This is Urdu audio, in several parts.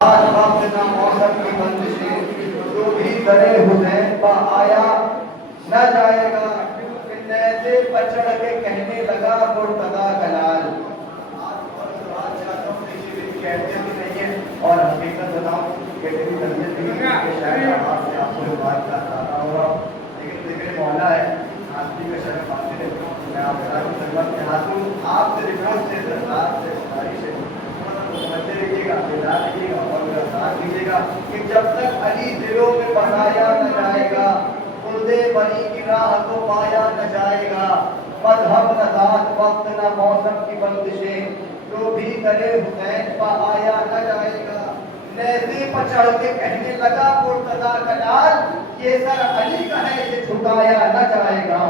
آج وقت نہ موسم کی بندشیں جو بھی درے حسین پا آیا نہ جائے گا کہ نیزے پچڑ کے کہنے لگا مرتضیٰ کلال. بات چاہتا ہوں کہ یہ کہتے بھی نہیں ہیں اور حقیقت بتاؤں کہتے بھی تنظیم بھی کہ شاید آواز سے آپ کو بات کا ساتھ ہوگا لیکن ذکر مولا ہے آدمی کا شرف آتے ہیں. میں آپ خدمت میں حاضر ہوں. آپ سے ریکویسٹ ہے سرکار سے سفارش ہے سمجھتے رہیے گا بیدار رہیے گا اور میرا ساتھ دیجیے گا کہ جب تک علی دلوں میں بنایا نہ جائے گا خلد بری کی راہ کو پایا نہ جائے گا. مذہب نہ ذات وقت نہ موسم کی بندشیں جو بھی درے حسین پا آیا نہ جائے گا. نیزے پچڑ کے کہنے لگا مرتضیٰ کلال یہ سر علی کا ہے یہ جھکایا نہ جائے گا.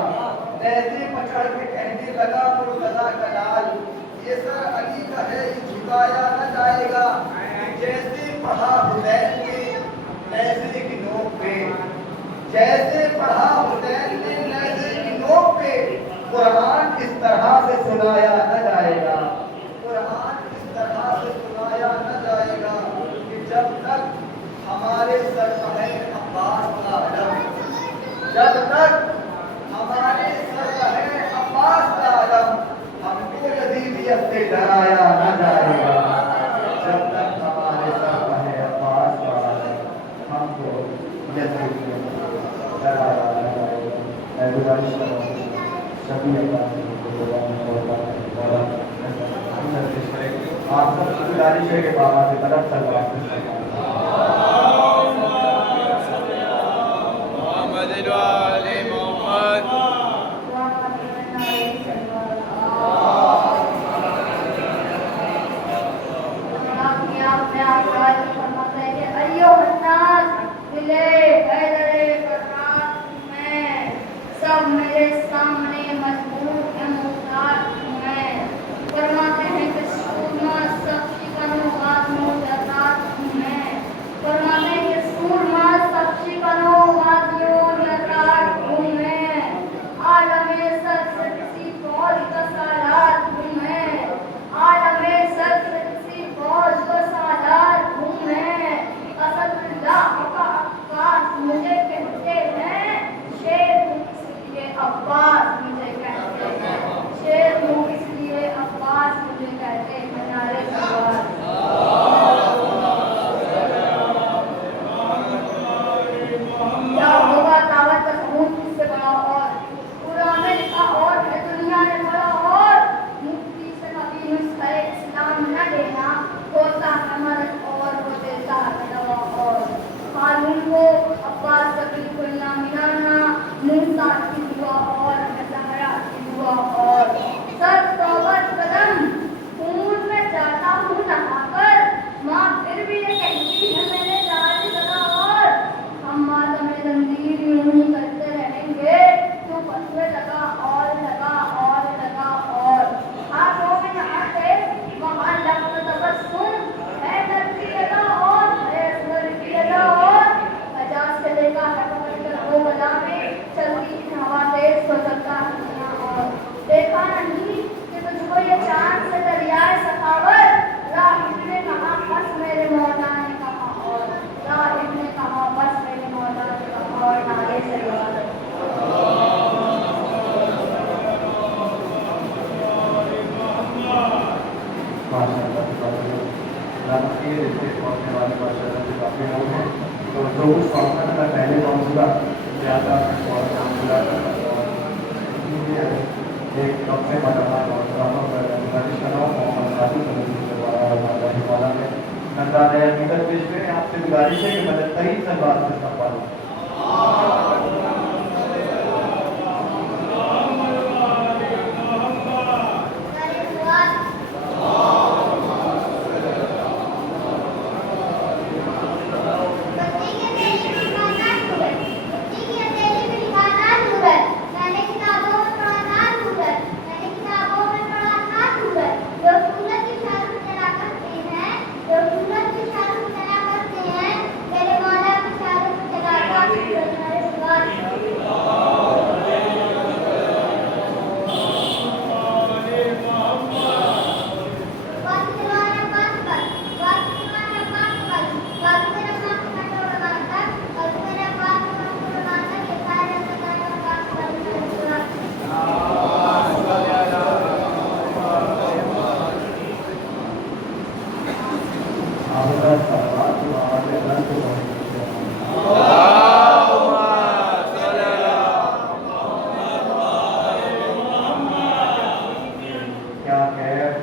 نیزے پچڑ کے کہنے لگا مرتضیٰ کلال یہ سر علی کا ہے یہ جھکایا نہ جائے گا. جیسے پڑھا حسین نے نیزے کی نوک پہ جیسے پڑھا حسین نے نیزے کی نوک پہ قرآن اس طرح سے سنایا نہ جائے گا. قرآن اس طرح سے سنایا نہ جائے گا کہ جب تک ہمارے سر ہے عباس کا علم جب تک ہمارے سر ہے عباس کا علم ہم کو یزیدیت سے ڈرایا نہ جائے گا. جب تک ہمارے سر ہے عباس کا علم ہم کو یزیدیت سے ڈرایا نہ جائے گا. میں گزارش کروں سبھی آپ سب کی گزارش ہے کہ بابا کی طرف سلوات محمد وآل محمد. سب میرے سامنے مضبوط ہے محتاط ہوں میں. فرماتے ہیں کہ سورما سب شکنوں غازیوں لطاط ہوں میں. فرماتے ہیں کہ سورما سب شکنوں غازیوں لطاط ہوں میں. عالم سر سے کسی فوج کا سالار ہوں میں. عالم سر سے کسی فوج کا سالار ہوں میں. اسد اللہ کا عباس مجھے کہتے ہیں شیر ہوں اس لیے عباس مجھے کہتے ہیں شیر ہوں اس لیے عباس مجھے کہتے ہیں. نعرے سلوات. کیا ہوگا دعوت کا ثبوت اس سے بڑا اور قرآن نے لکھا اور ہے دنیا نے پڑھا اور مفتی سے کبھی نسخہ اسلام نہ لینا ہوتا ہے مرض اور وہ دیتا ہے دوا اور. قانون کو عباس کبھی کھلنا ملانا موسیٰ کی دعا اور زہرا کی دعا اور. سر توبت قدم خون میں جاتا ہوں نہا کر ماں پھر بھی یہ کہتی ہے میں نے لاج لگا اور. ہم ماتم زنجیر یوں ہی کرتے رہیں گے تو فتوے لگا اور لگا اور لگا اور. ہاتھوں میں نہا کے وہاں لفظ تبسم ہے در کی ادا اور ہے سر کی ادا اور. حجاز سے دیکھا ہے پکڑ کر وہ بلا میں چلتی ہوا تیز تو چلتا ہے دنیا اور. دیکھا نہیں کہ تجھ کو یہ چاند سے دریائے سخاوت راہب نے کہا بس میرے مولا نے کہا اور. راہب نے کہا بس میرے مولا نے کہا اور. نعرے سلوات. تو جو اس کانفرنس کا پہلے موجودہ زیادہ ایک کم سے پیش میں آپ سے گزارش ہے کہ مدد صحیح سلوات سے استقبال میرے مولا کی شان آپ کا سوال تو آپ کے گھر کو پہنچ کیا کیف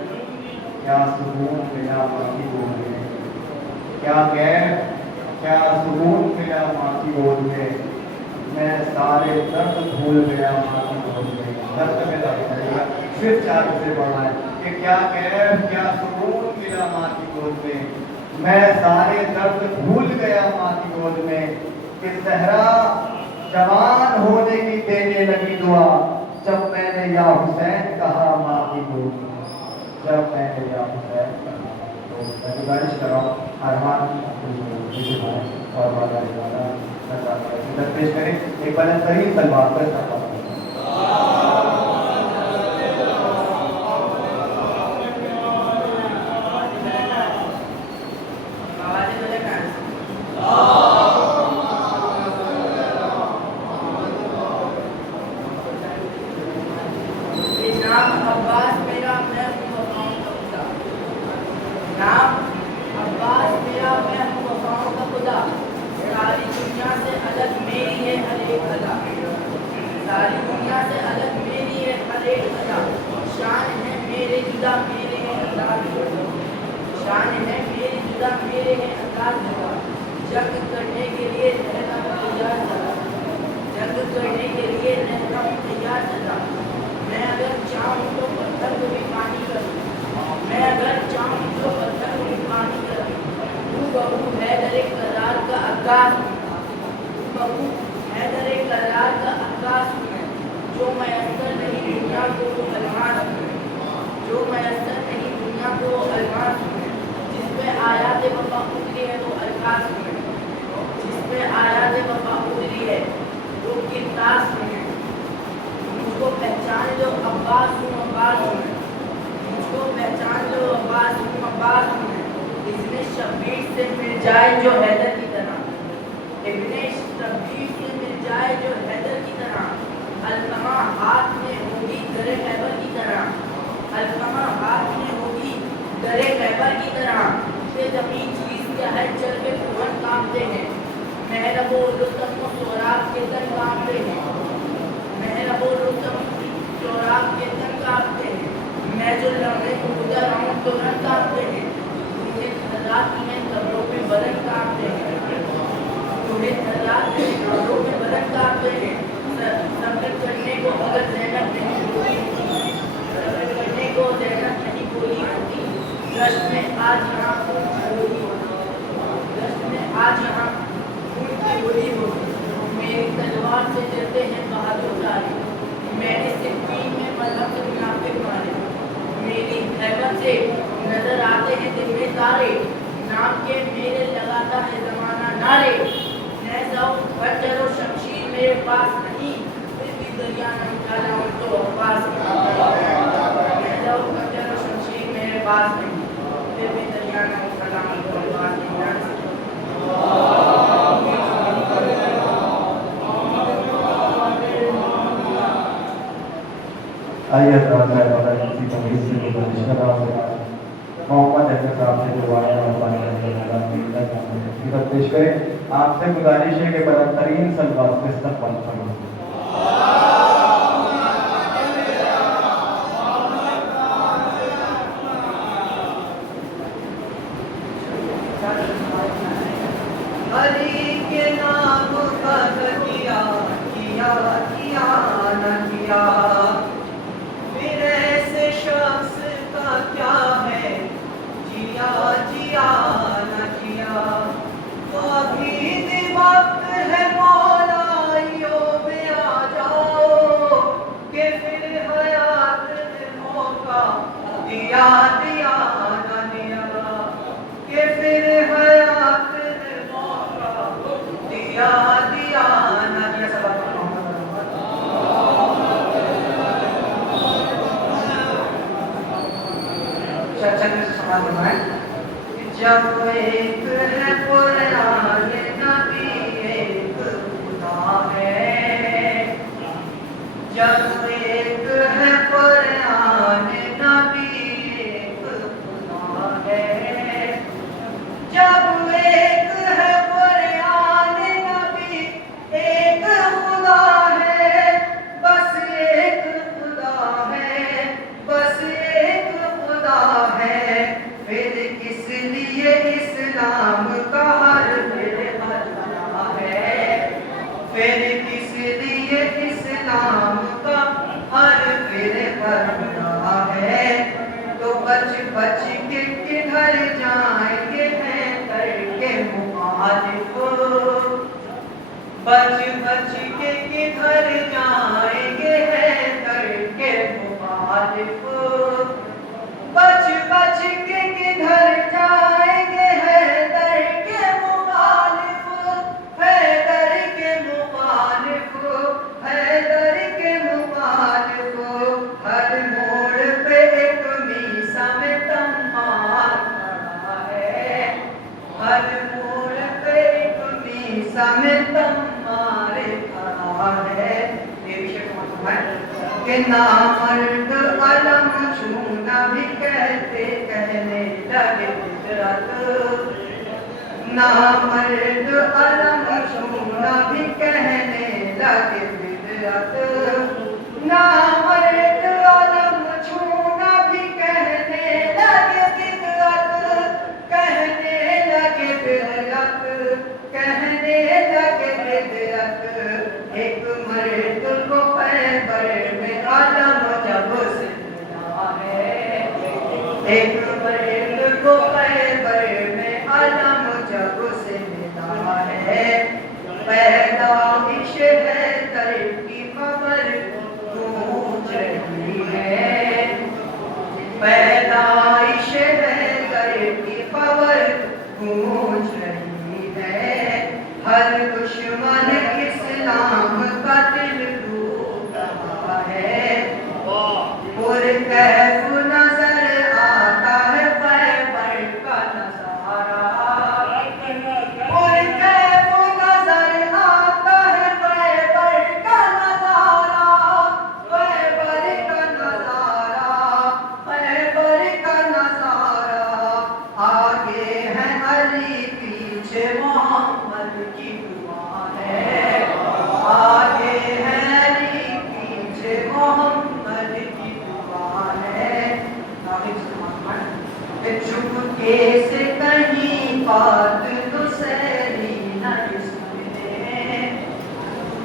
کیا سکون ملا ماں کی گود میں، کیا کیف کیا سکون ملا ماں کی گود میں، میں سارے درد بھول گیا ماں کی گود میں. درد میں لگ گا پھر چار سے پڑھنا ہے کہ کیا کیف کیا سکون ملا ماں کی گود میں سارے درد بھول گیا ماں کی گود میں. کہ زہرا جوان ہونے کی دینے لگی دعا جب میں نے یا حسین کہا ماں کی گود میں، جب میں نے یا حسین کہا. تو میں گزارش کر رہا ہوں ارمان اور والا پیش کریں ایک بلند ترین سلمان پر محمد احمد صاحب سے دعائیں اور پیش کریں. آپ سے گزارش ہے کہ بلند ترین سلوات سے استقبال فرمائیں. علی کے نام کا کیا کیا کیا نہ کیا، پھر ایسے شخص کا کیا ہے جیا جیا نہ کیا. تو ابھی بھی وقت ہے مولائیوں میں آ جاؤ کہ پھر حیات نے موقع دیا دیا نہ دیا، کہ پھر حیات نے موقع دیا دیا نہ دیا. سب چند سے سوال بنائیں کہ جب جب ایک ہے قرآن نبی ایک خدا ہے بس ایک خدا ہے بس ایک خدا ہے پھر کس لیے اسلام کا ہر فرقہ ہے پھر کس لیے اسلام کا ہر فرقہ ہے تو بچ بچ کے کدھر جائیں گے ہیں کر کے مخالف بچ بچ کے کدھر جائیں گے ہیں کر کے مخالف بچ بچ کے کدھر جائیں گے حیدر کے مخالف حیدر کے مخالف حیدر کے مخالف ہر موڑ پہ ایک میسا میں تمار کھڑا ہے ہر موڑ پہ ایک میسا میں تمار کھڑا ہے کہ نامرد علم چھونا بھی کہنے لگے فطرت نامرد علم چھونا بھی کہنے لگے فطرت نامرد علم چھونا بھی کہنے لگے فطرت کہنے لگے فطرت کہنے لگے فطرت ایک مرد کو خیبر میں علم جب سے ملا ہے ایک مرد کو خیبر میں علم جب سے ملا ہے پیدائش حیدر کی خبر گونج رہی ہے پیدائش حیدر کی خبر گونج رہی ہے ہر دشمن اسلام کا دل ڈوب رہا ہے پرکیف نظر آتا ہے خیبر کا نظارہ پرکیف نظر آتا ہے خیبر کا نظارہ خیبر کا نظارہ خیبر کا نظارہ آگے ہے علی پیچھے محمد کی دعا ہے آگے ہے علی پیچھے محمد کی دعا ہے چپکے سے کہیں بات دوسری نہ سنے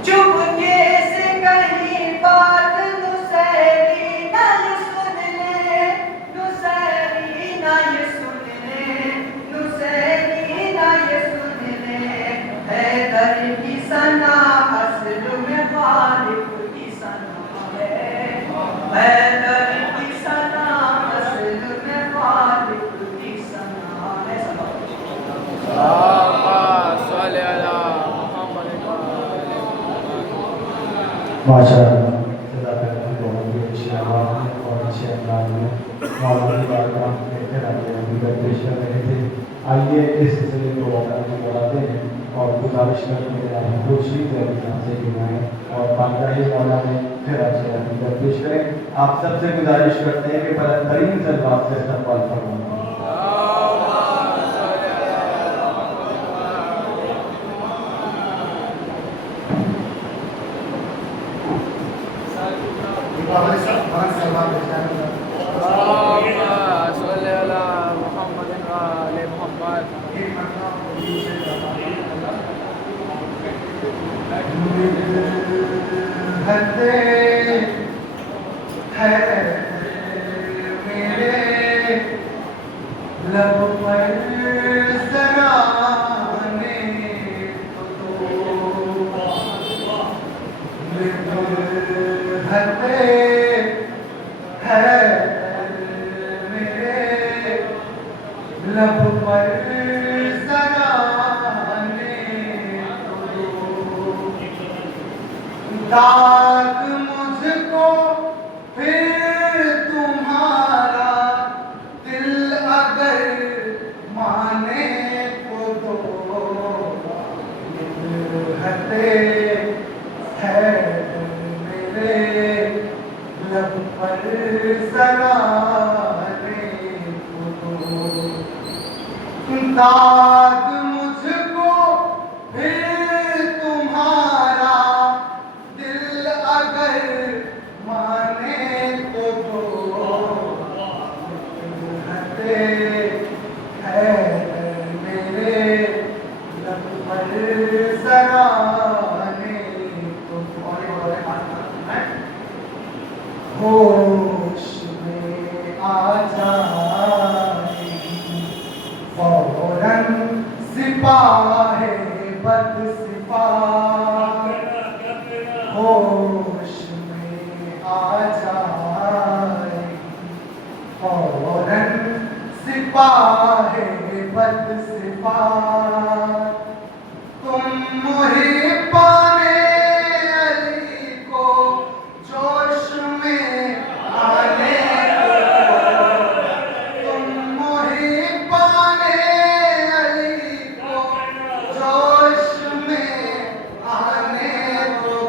چپکے سے کہیں بات دوسری نہ سن لے دوسری نہ سن لے دوسری نہ سن لے حیدر کی ثنا اصل میں خالق کی ثنا ہے حیدر کی ثنا اصل میں خالق کی ثنا ہے اللهم صل على محمد ماشاءاللہ صداقت کی بہت ہی اچھی آواز ہے اور اچھے انداز میں مولانا کی بارگاہ میں پھر آتے ہیں دیگر پیش کر رہے تھے آئیے اس سلسلے کو آگے بڑھاتے ہیں اور گزارش کرتے ہیں آپ خوشی سے سے جمائیں اور بارگاہ مولا میں پھر اچھے دیگر پیش کریں آپ سب سے گزارش کرتے ہیں کہ بلند ترین جذبات سے استقبال فرمائیں داغ مجھ کو پھر تمہارا دل اگر یاد مجھ کو پھر تمہارا دل اگر مانے تو رہتے ہے میرے لب پر ذرا ہوش میں آ جائے فوراً سپاہ بد سپاہ ہوش میں آ جائے فوراً سپاہ بد سپاہ تم محبان علی کو جوش میں آنے تم محبان علی کو جوش میں آنے دو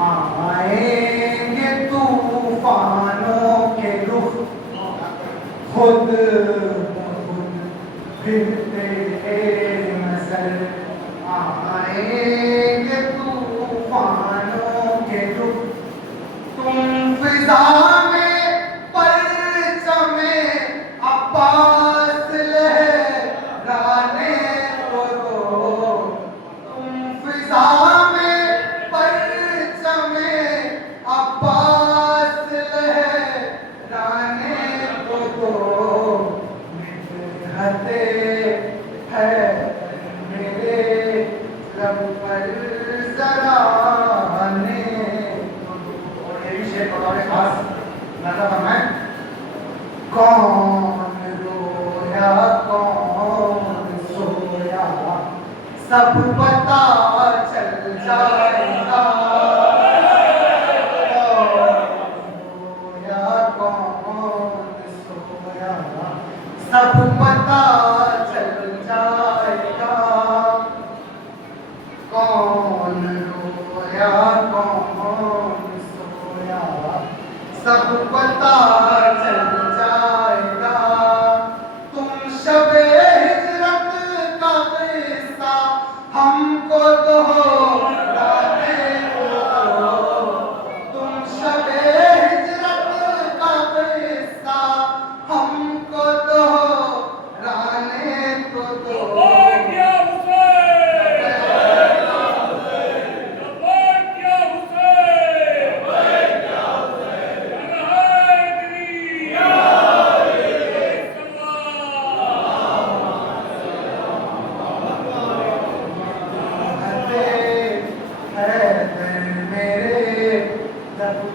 آئیں گے طوفانوں کے رخ خود بخود پھرتے نظر آئیں گے طوفانوں کے رخ تم فضا میں پرچم عباس لہرانے کو دو تم فضا میں پرچم عباس لہرانے کو دو مدحتے ہے میرے لب پر ذرا آنے کو دو اور یہ بھی شعر بطور خاص نظر فرمائیں کون رویا کون سویا سب پتا چل جائے گا کون سویا سب پتا چل جائے گا کون رویا کون سویا سب پتا چل جائے گا تم شب ہجرت کا قصہ ہم کو دہرانے دو تم شب ہجرت کا قصہ ہم کو دہرانے تو دو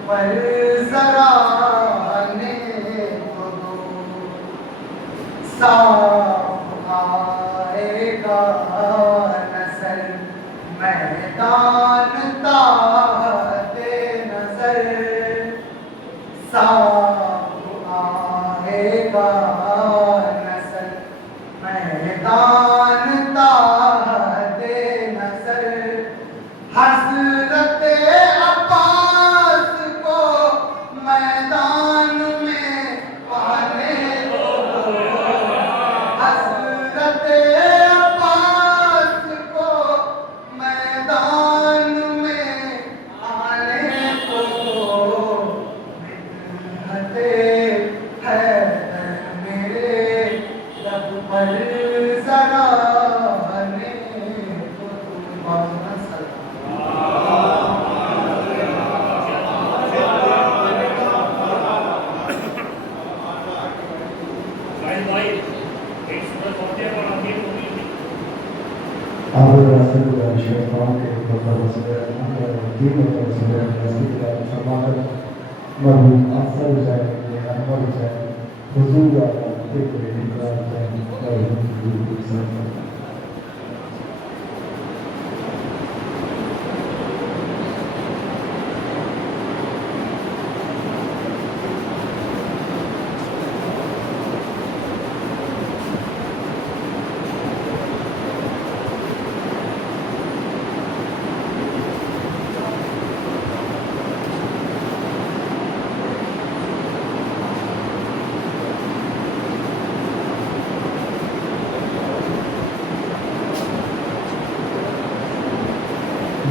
پر ذرا آنے کو دو صاف آئے گا نظر میدان تاحت نظر صاف آئے گا نظر میدان تاحت نظر حضرت عباس کو میدان میں پانے دو حضرت عباس کو میدان میں آنے دو مدحتے ہے میرے لب پر ذرا آنے دو شیطان کے مرحوم افضل حسین انور حسین حضور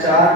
4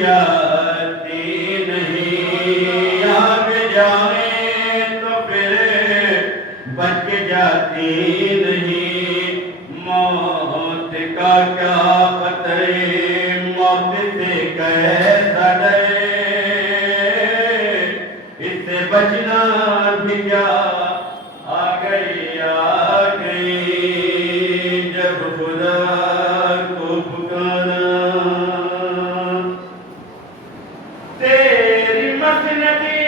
جاتی نہیں، آگ جائے تو پھر بچ جاتی نہیں، موت کا کیا خطرے، موت سے کیسا ڈرے، اس سے بچنا بھی کیا، آ گئی جب خدا کو پکارا، تیری مسندی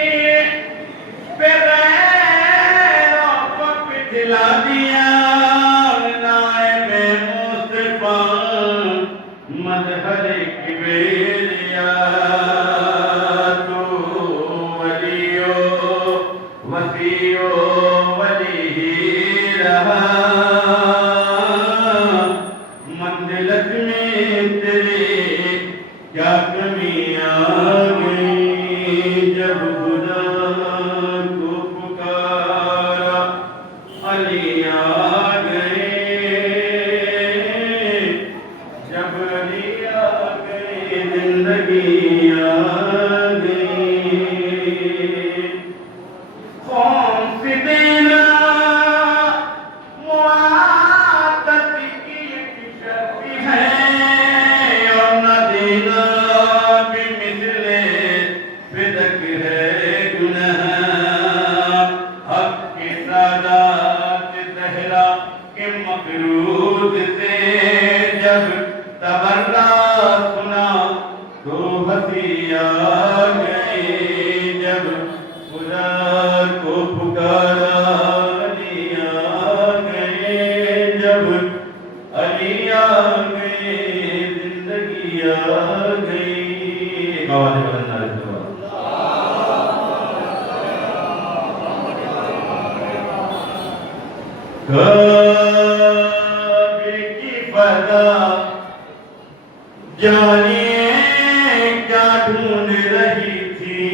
پہ غیروں کو پٹھلا دیا، نائب مصطفیٰ مظہر کبریا، تو ولیو وسیع ولی ہی رہا، منزلت میں تیرے کیا کمی آ گئی، جب خدا کو پکارا علی آ گئے، جب علی آ گئے زندگی آ گئی، قوم سے دینا معاتت کی ایک شرط ہے، اور نہ دینا بھی مثل فدق ہے گناہ، حق کے سادات زہرا کے مقروض سے جب تبرہ سنا تو ہنسی آ گئی، جب خدا کو پکارا علی آ گئے، جب علی آ گئے زندگی آ گئی، آواز بلند نعرہ تکبیر، کعبے کی فضا جانے کیا ڈھونڈ رہی تھی،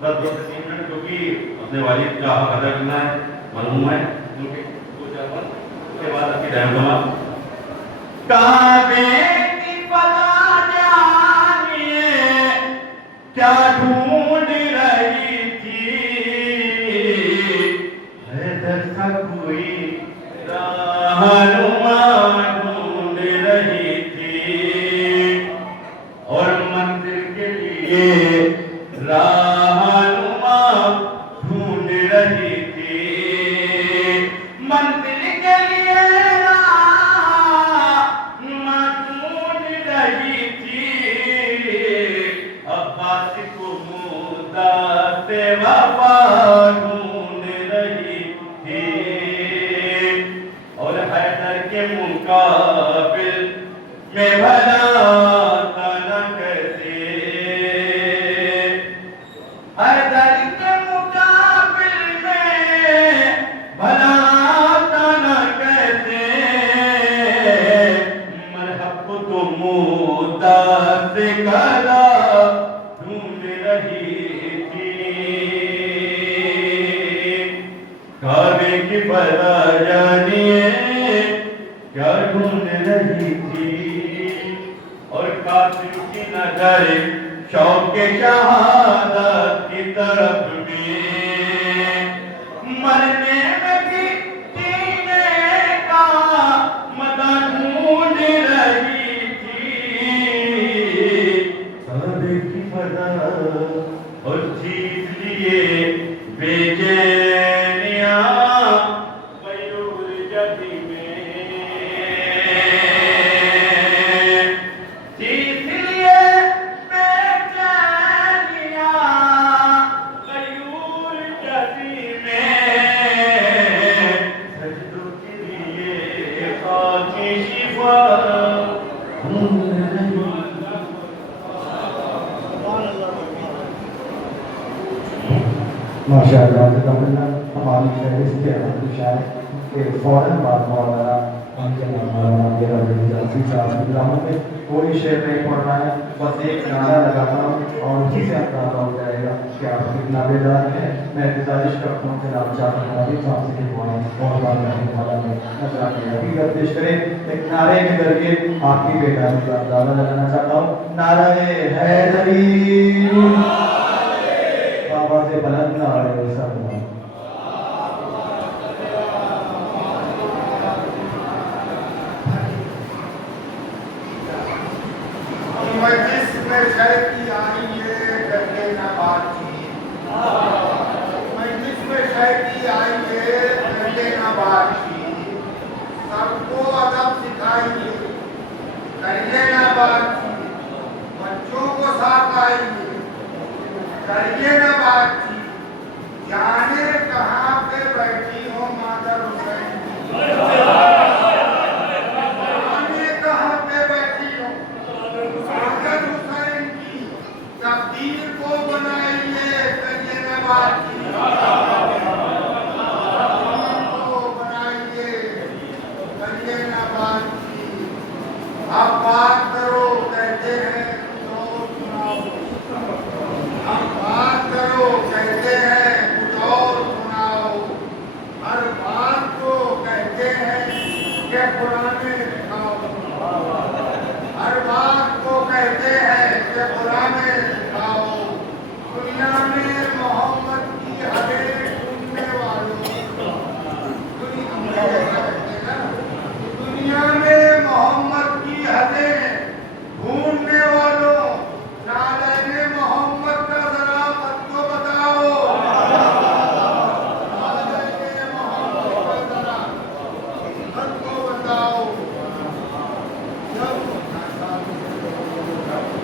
بس 2-3 منٹ، کیونکہ اپنے والد کا حق ادا کرنا ہے، معلوم ہے کیونکہ 2-4 منٹ اس کے بعد آپ کی ٹائم تمام، کعبے کی فضا جانے کیا ڈھونڈ رہی تھی، حیدر سا کوئی رہنما ڈھونڈ رہی تھی، اور منزل کے لیے رہنما ڈھونڈ رہی تھی، منزل کے لیے رہنما ڈھونڈ رہی تھی، عباس کو مودا سے وفا ڈھونڈ رہی تھی، اور حیدر کے مقابل میں بھلا تانا کیسے، حیدر کے مقابل میں بھلا تانا کیسے، مرحب کو تو مودا سے گلا ڈھونڈ رہی تھی، کعبے کی فضا جانیے کیا ڈھونڈ رہی تھی، اور قاسم کی نظر شوق شہادت کی طرف میں، مرنے میں بھی جینے کا مدہ ڈھونڈ رہی تھی، کعبے کی فضا اور چیز لیے بے چینیاں غیور جبی میں، چیز لیے بے چینیاں غیور جبی میں، سجدوں کے لیے خاکی شفا ماشاءاللہ تکملنا ہماری فہرست کے اندر شاید کہ فوراً بعد مولانا ان کے نام مولانا میرا بڑی جلسی صاحب کی رحمت میں کوئی شعر نہیں پڑھنا ہے، بس ایک گانا لگانا اور اسی سے اندازہ ہو جائے گا کہ آپ کی اتنا بیدار ہے. میں گزارش کرتا ہوں کہ آپ چاہتے ہیں ابھی صاحب سے دعائیں اور بار رہنے والا میں نظرانے حقیقت پیش کریں. ایک نعرے کے ذریعے آپ کی بیداری کا اندازہ لگانا چاہتا ہوں. نعرہ حیدری، آواز بلند نعرہ سلام. مجلس میں شیخ کی آئیے کرنے نہ بات چیت. مجلس میں شیخ کی آئیے کرنے نہ بات چیت. سب کو ادب سکھائیے کریے نہ بات چیت. بچوں کو ساتھ آئیے کریے نہ بات چیت. جانے کہاں پہ بیٹھی ہو مادر حسین کی. جانے کہاں پہ بیٹھی ہو مادر حسین کی. تقدیر کو بنائیے کریے نہ بات چیت. تقدیر کو بنائیے کریے نہ بات چیت. اب بات کرو کہتے ہیں کچھ اور سناؤ. اب بات کرو کہتے ہیں کچھ اور سناؤ. ہر بات کو کہتے ہیں کہ قرآن میں دکھاؤ. ہر بات کو کہتے ہیں کہ قرآن میں دکھاؤ. دنیا میں محمد کی حدیں ڈھونڈنے والوں. دنیا میں محمد کی حدیں ڈھونڈنے والوں نالین محمد کا ذرا خط کو بتاؤ. نالین محمد کا ذرا خط کو بتاؤ.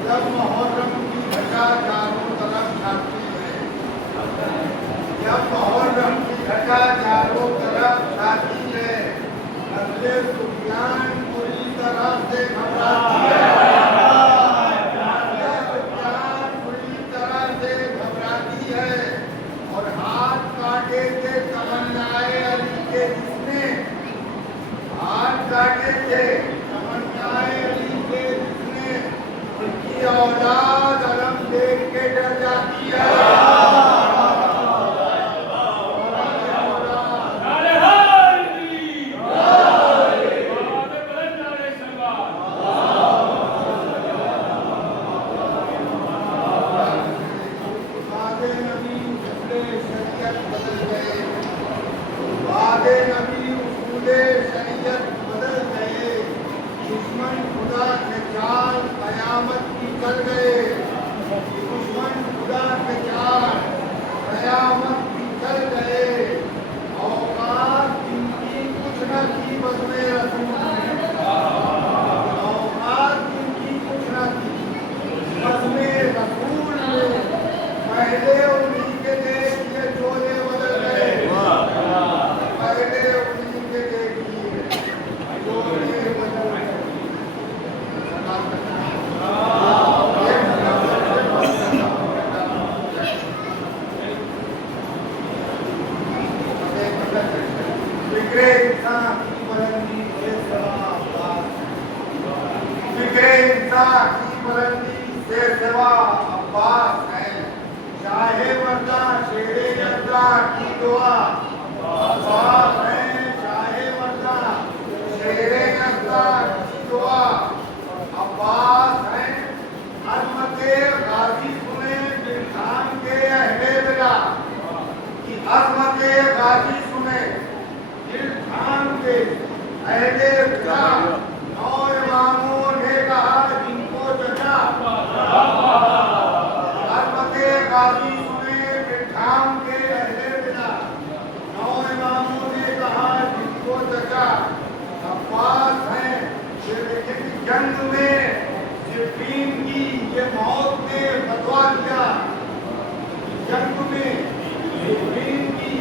جب محرم کی گھٹا چاروں طرف چھاتی ہے. جب محرم کی گھٹا چاروں طرف چھاتی ہے. نسل سفیان پوری طرح سے گھبراتی ہے. نسل سفیان پوری طرح سے گھبراتی ہے. اور ہاتھ کاٹے تھے تمنائے علی کے جس نے. ہاتھ کاٹے تھے تمنائے علی کے جس نے. ان کی اولاد علم دیکھ کے ڈر جاتی ہے. وعدے نبی اصول شریعت بدل گئے. وعدے نبی اصول شریعت بدل گئے. دشمن خدا کے چال قیامت کی چل گئے. دشمن خدا کے چال قیامت کی چل گئے. اوقات ان کی کچھ نہ تھی بزم رسول میں. اوقات ان کی کچھ نہ تھی بزم رسول میں. پہلے انہیں کے دیکھیے چولے بدل گئے. پہلے انہیں کے دیکھیے چولے بدل گئے. فکر انسان کی بلندی سے سوا عباس. فکر انسان کی بلندی سے سوا عباس ہے. شاہ مردہ شیر یزدہ کی دعا عباس ہے. شاہ مردہ شیر یزدہ کی دعا عباس ہے. عظمت غازی سنیں دل تھام کے اہل بلا. کی عظمت غازی سنیں دل تھام کے اہل بلا. نو اماموں نے کہا جن کو چچا. عظمت غازی سنیں دل تھام کے اہل بلا. نو اماموں نے کہا جن کو چچا. عباس ہیں جنگ میں صفین کی یہ موت نے فتوا دیا. جنگ میں صفین کی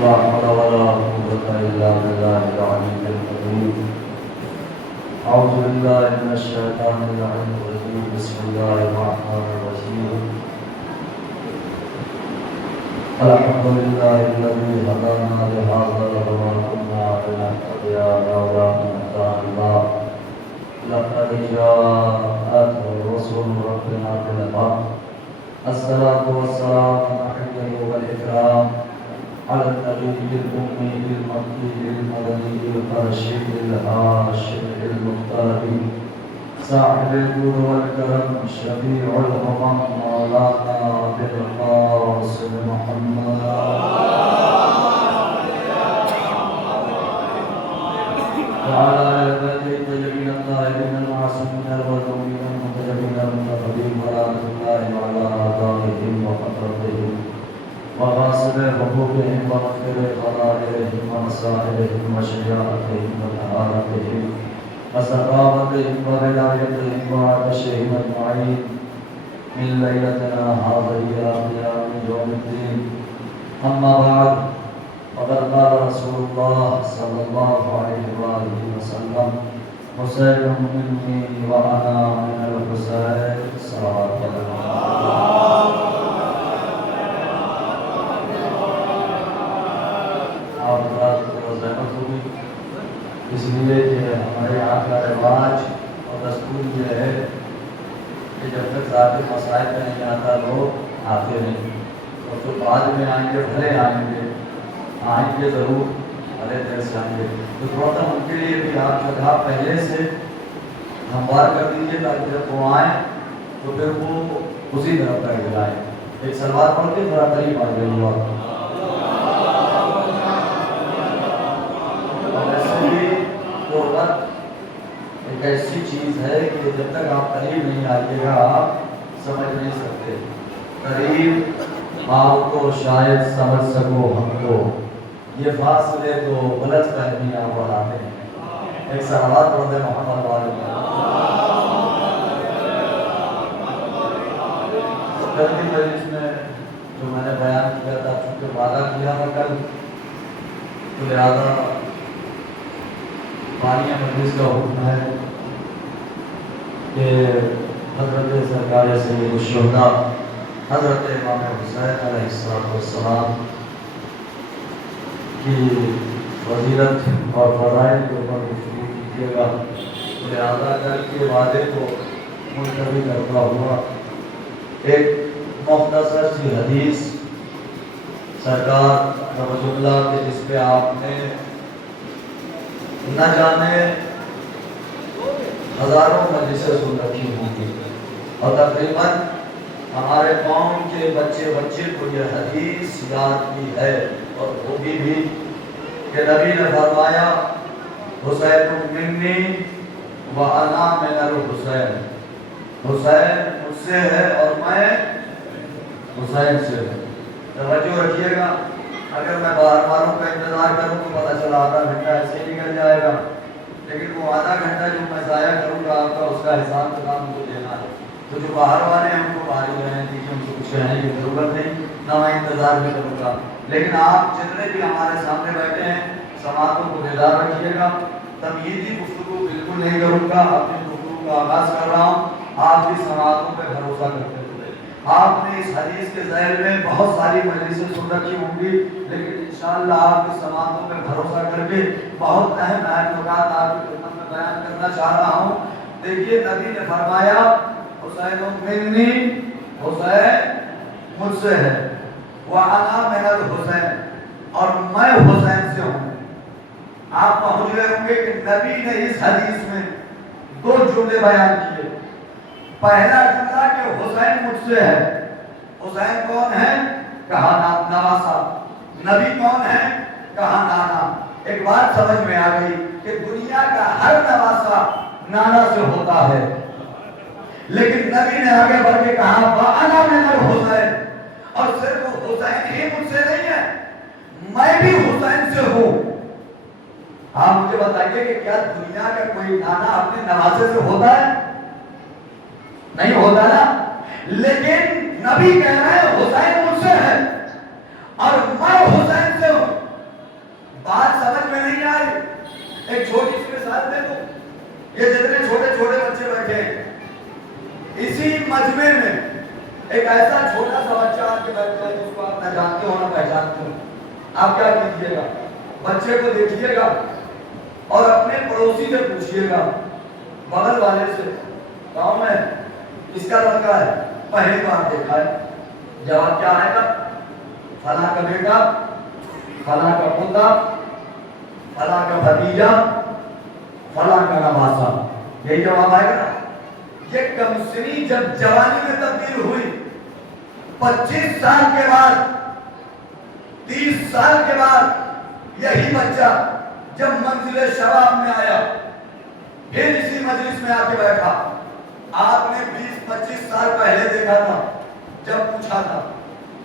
لا حول ولا قوة إلا بالله العلي العظيم. أعوذ بالله من الشيطان اللعين الرجيم. بسم الله الرحمن الرحيم. الحمد لله الذي هدانا لهذا وما كنا لنهتدي لولا أن هدانا الله. لقد جاءت رسل ربنا بالحق. الصلاة والسلام عليه والإكرام على النبي الأمي المكي المدني الرشيد الهاشمي المختاري صاحب الجود والكرم شفيع الأمم مولانا بالقاسم فضلهم وغاصب حقوقهم واغفر غرائرهم ومصائبهم وشجاعتهم ومهارتهم وسخاوتهم وولايتهم وعطشهم أجمعين من ليلتنا هذه إلى قيام يوم الدين. أما بعد فقد قال رسول الله صلى الله عليه وآله وسلم حسين مني وأنا من الحسين صلوات الله. آپ رات کو زحمت ہوگی اس لیے کہ ہمارے یہاں کا رواج اور دستور یہ ہے کہ جب تک ذاتی مسائل میں نہیں آتا لوگ آتے نہیں، اور جو بعد میں آئیں گے بھلے آئیں گے ضرور، بھلے دیر سے آئیں گے، تو تھوڑا سا ان کے لیے بھی آپ جگہ پہلے سے ہموار کر دیجیے تاکہ جب وہ آئیں تو پھر وہ اسی طرف تک جائیں. ایک سلوات پڑھ کے تھوڑا قریب آ جائیے. اور ایسے بھی غربت ایک ایسی چیز ہے کہ جب تک آپ قریب نہیں آئیے گا آپ سمجھ نہیں سکتے. قریب آپ کو شاید سمجھ سکو ہم کو، یہ فاصلے تو غلط فہمیاں بڑھاتے ہیں. ایک سلوات پڑھ دیں محمد والے. کل کی مجلس میں جو میں نے بیان کیا تھا، چونکہ وعدہ کیا تھا کل، تو لہٰذا بانی مجلس کا حکم ہے کہ حضرت سرکار سید الشہداء حضرت امام حسین علیہ السلام کی فضیلت اور فضائل کے اوپر گفتگو کیجیے گا. لہٰذا کل کے وعدے کو ملتوی کرتا ہوا ایک مختصر سی حدیث سرکار رحمۃ اللہ کے جس پہ آپ نے نہ جانے ہزاروں مجلسیں سن رکھی ہوں گی، اور تقریباً ہمارے قوم کے بچے کو یہ حدیث یاد بھی ہے اور ہوگی بھی کہ نبی نے فرمایا حسین منی وانا من الحسین، حسین مجھ سے ہے اور میں حسین سے ہوں. توجہ رکھیے گا. اگر میں باہر والوں کا انتظار کروں تو پتہ چلا آدھا گھنٹہ ایسے ہی نکل جائے گا، لیکن وہ آدھا گھنٹہ جو میں ضائع کروں گا آپ کا اس کا حساب کتاب مجھے دینا ہے. تو جو باہر والے ہیں ان کو باہر ہی رہنے دیجیے، ان کو کچھ کہنے کی ضرورت نہیں، نہ میں انتظار بھی کروں گا. لیکن آپ جتنے بھی ہمارے سامنے بیٹھے ہیں سماعتوں کو بیدار رکھیے گا. تمہیدی گفتگو بالکل نہیں کروں گا، اپنی گفتگو کا آغاز کر رہا ہوں. آپ بھی سماعتوں پہ بھروسہ کرتے ہوئے آپ نے اس حدیث کے ذیل میں بہت ساری مجلسیں سن رکھی ہوں گی، لیکن انشاءاللہ آپ کی سماعتوں پہ بھروسہ کر کے بہت اہم نکات آپ کی خدمت میں بیان کرنا چاہ رہا ہوں. دیکھیے نبی نے فرمایا حسین منی، حسین مجھ سے ہے، وَأَنَا مِنَ الْحُسَيْنِ، اور میں حسین سے ہوں. آپ پہنچ گئے ہوں گے کہ نبی نے اس حدیث میں دو جملے بیان کیے. پہلا جملہ کہ حسین مجھ سے ہے. حسین کون ہے؟ کہا نواسا. نبی کون ہے؟ کہا نانا. ایک بات سمجھ میں آ گئی کہ دنیا کا ہر نواسا نانا سے ہوتا ہے، لیکن نبی نے آگے بڑھ کے کہا وَأَنَا مِنَ الْحُسَيْنِ، اور صرف حسین ہی مجھ سے نہیں ہے، میں بھی حسین سے ہوں. آپ مجھے بتائیے کہ کیا دنیا کا کوئی نانا اپنے نواسے سے ہوتا ہے؟ نہیں ہوتا نا. لیکن نبی کہہ رہے ہیں حسین مجھ سے ہے اور میں حسین سے ہوں. بات سمجھ میں نہیں آئی. ایک چھوٹی سی مثال دیکھو. یہ جتنے چھوٹے چھوٹے بچے بیٹھے ہیں اسی مجمع میں ایک ایسا چھوٹا سا بچہ آپ کے بیٹھ جائے جس کو آپ نہ جانتے ہو نہ پہچانتے ہو. آپ کیا کیجیے گا؟ بچے کو دیکھیے گا اور اپنے پڑوسی سے پوچھئے گا، بغل والے سے، کون ہے؟ کس کا لڑکا ہے؟ پہلی بار دیکھا ہے. جواب کیا آئے گا؟ فلاں کا بیٹا، فلاں کا پوتا، فلاں کا بھتیجا، فلاں کا نواسا. یہی جواب آئے گا نا. یہ کمسنی جب جوانی میں تبدیل ہوئی، 25 سال کے بعد، 30 سال کے بعد یہی بچہ جب منزل شباب میں آیا، پھر اسی مجلس میں آ کے بیٹھا. آپ نے 20-25 سال پہلے دیکھا تھا جب پوچھا تھا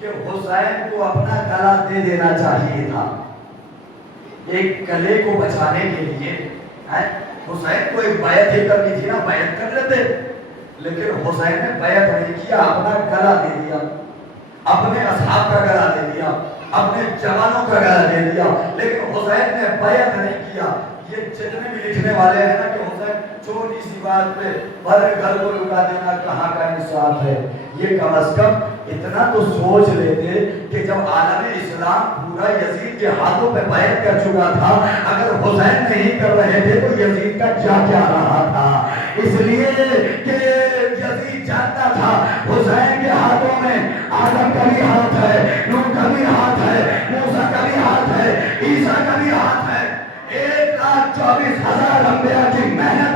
کہ حسین کو اپنا گلا دے دینا چاہیے تھا ایک گلے کو بچانے کے لیے. حسین کو ایک بیعت ہی کرنی تھی نا, بیعت کر لیتے, لیکن حسین نے بیعت نہیں کیا, اپنا گلا دے دیا, اپنے اصحاب کا گلا دے دیا, اپنے جوانوں کا گلا دے دیا, لیکن حسین نے بیعت نہیں کیا. یہ جتنے بھی لکھنے والے ہیں نا کہ حسین چھوٹی سی بات پہ بھرے گھر کو لٹا دینا کہاں کا انصاف ہے, یہ کم از کم اتنا تو سوچ لیتے کہ جب عالم اسلام پورا یزید کے ہاتھوں پہ بیعت کر چکا تھا, اگر حسین نہیں کر رہے تھے تو یزید کا کیا رہا تھا. اس لیے کہ یزید جانتا تھا حسین کے ہاتھوں میں آدم کا بھی ہاتھ ہے, نوح کا بھی ہاتھ ہے, موسیٰ کا بھی ہاتھ ہے, عیسیٰ کا بھی ہاتھ ہے. 1,24,000 انبیاء کی محنت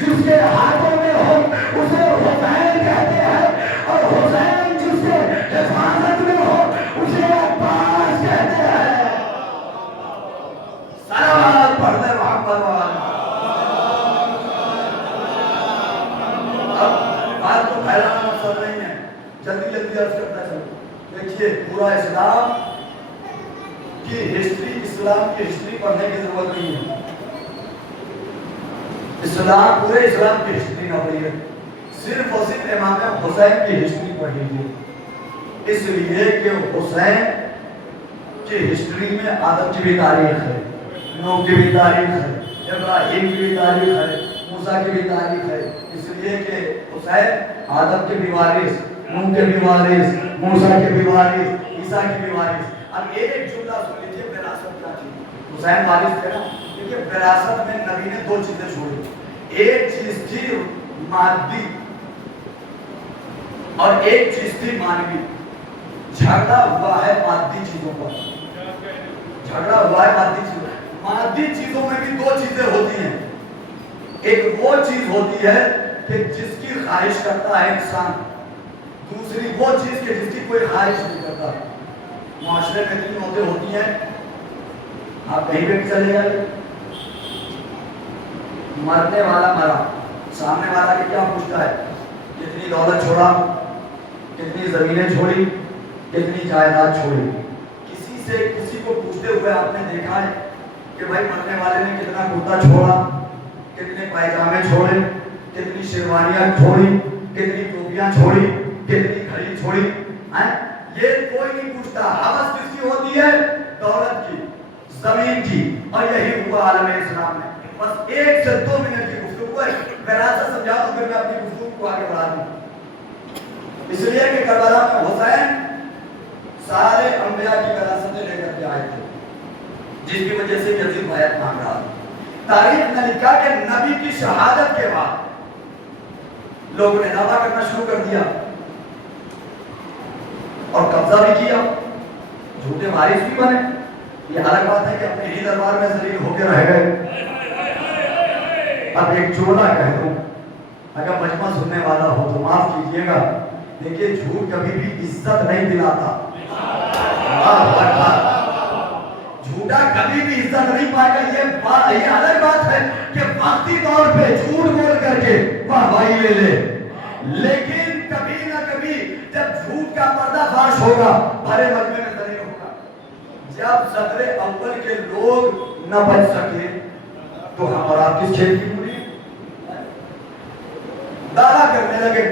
جس کے ہاتھوں میں ہو اسے حسین کہتے ہیں, اور حسین جس کے حفاظت میں ہو اسے عباس کہتے ہیں. صلوات پڑھتے محمد والا. اب بات کو پھیلانا مقصد نہیں ہے, جلدی جلدی عرض کرتا چلو. دیکھیے پورا اسلام کی ہسٹری, اسلام کی ہسٹری پڑھنے کی ضرورت نہیں ہے. اسلام پورے اسلام کی ہسٹری نہ پڑھیے, صرف اور صرف امام حسین کی ہسٹری پڑھ لیجیے. اس لیے کہ حسین کی ہسٹری میں آدم کی بھی تاریخ ہے, نوح کی بھی تاریخ ہے, ابراہیم کی بھی تاریخ ہے, موسیٰ کی بھی تاریخ ہے. اس لیے کہ حسین آدم کے بھی وارث, نوح کے بھی وارث, موسیٰ کے بھی وارث, عیسیٰ کے بھی وارث. اب ایک جملہ سن لیجیے وراثت کیا تھی. حسین وارث تھے نا, کیونکہ وراثت میں نبی نے 2 چیزیں چھوڑی. ایک چیز تھی مادی اور ایک چیز تھی مانوی. جھگڑا ہوا ہے مادی چیزوں پر, جھگڑا ہوا ہے مادی چیزوں. مادی چیزوں میں بھی 2 چیزیں ہوتی ہیں. ایک وہ چیز ہوتی ہے کہ جس کی خواہش کرتا ہے انسان, دوسری وہ چیز کہ جس کی کوئی خواہش نہیں کرتا. معاشرے میں اتنی موتیں ہوتی ہیں, آپ کہیں پہ بھی چلے جائیں, مرنے والا مرا, سامنے والا کہ کیا پوچھتا ہے کتنی دولت چھوڑا, کتنی زمینیں چھوڑی, کتنی جائیداد چھوڑی. کسی سے کسی کو پوچھتے ہوئے آپ نے دیکھا ہے کہ بھائی مرنے والے نے کتنا کرتا چھوڑا, کتنے پائجامے چھوڑے, کتنی شیروانیاں چھوڑی, کتنی ٹوپیاں چھوڑی, کتنی گھڑی چھوڑی. یہ کوئی نہیں پوچھتا. حوث کس کی ہوتی ہے؟ دولت کی, زمین کی. اور یہی ہوا عالم اسلام میں. بس 1 سے 2 منٹ کی گفتگو ہے, وراثت سمجھا تو پھر میں اپنی گفتگو کو آگے بڑھا دوں. اس لیے کہ کربلا میں حسین سارے انبیاء کی وراثتیں لے کر کے آئے تھے, جس کی وجہ سے یزید بیعت مانگ رہا. تاریخ نے لکھا کہ نبی کی شہادت کے بعد لوگوں نے دعویٰ کرنا شروع کر دیا اور قبضہ بھی کیا, جھوٹے وارث بھی بنے. یہ الگ بات ہے کہ اپنے ہی دربار میں ذلیل ہو کے رہ گئے. اب ایک جملہ کہہ دوں, اگر مجمع سننے والا ہو تو معاف کیجیے گا, دیکھیے جھوٹ کبھی بھی عزت نہیں دلاتا. جھوٹا کبھی بھی عزت نہیں پائے گا. یہ الگ بات ہے کہ وقتی طور پہ جھوٹ بول کر کے واہ واہی لے لے, لیکن کبھی نہ کبھی جب جھوٹ کا پردہ فاش ہوگا بھرے مجمع میں ذلیل ہوگا. جب صدر اول کے لوگ نہ بچ سکے تو ہم اور آپ کس کھیل کی پوری دعویٰ کرنے لگے.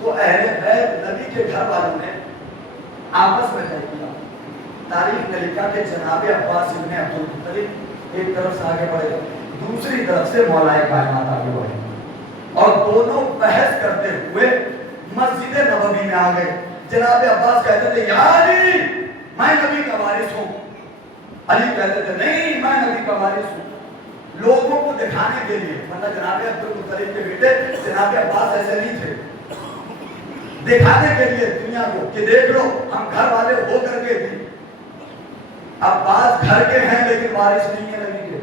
تو اہل بیت نبی کے گھر والوں نے آپس میں طے کیا. تاریخ نے لکھا کہ جناب عباس ابن عبد المطلب ایک طرف سے آگے بڑھے, دوسری طرف سے مولا کائنات آگے بڑھے, اور دونوں بحث کرتے ہوئے مسجد نبوی میں آ گئے. جناب عباس کہتے تھے یا علی میں نبی کا وارث ہوں, علی کہتے تھے نہیں میں نبی کا وارث ہوں. لوگوں کو دکھانے کے لیے, مطلب جناب عبد المطلب کے بیٹے جناب عباس ایسے نہیں تھے, دکھانے کے لیے دنیا کو کہ دیکھ لو ہم گھر والے ہو کر کے بھی عباس گھر کے ہیں لیکن وارث نہیں ہے نبی کے.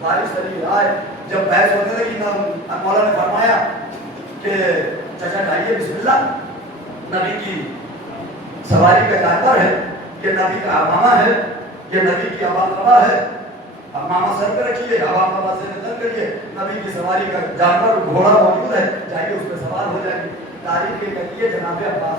وارث علی آئے, جب بحث ہونے لگی مولا نے فرمایا کہ چچا جائیے بسم اللہ, نبی کی سواری کا جانور ہے, یہ نبی کا امامہ ہے, یہ نبی کی عبا ہے, امامہ سر پہ رکھیے, عبا سے نظر کریے, نبی کی سواری کا جانور گھوڑا موجود ہے, جائیے اس پہ سوار ہو جائیے. تاریخ یہ کہتی ہے جناب عباس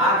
8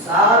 7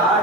8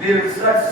63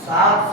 7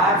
8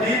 3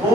2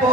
2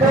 2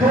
2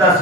10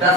10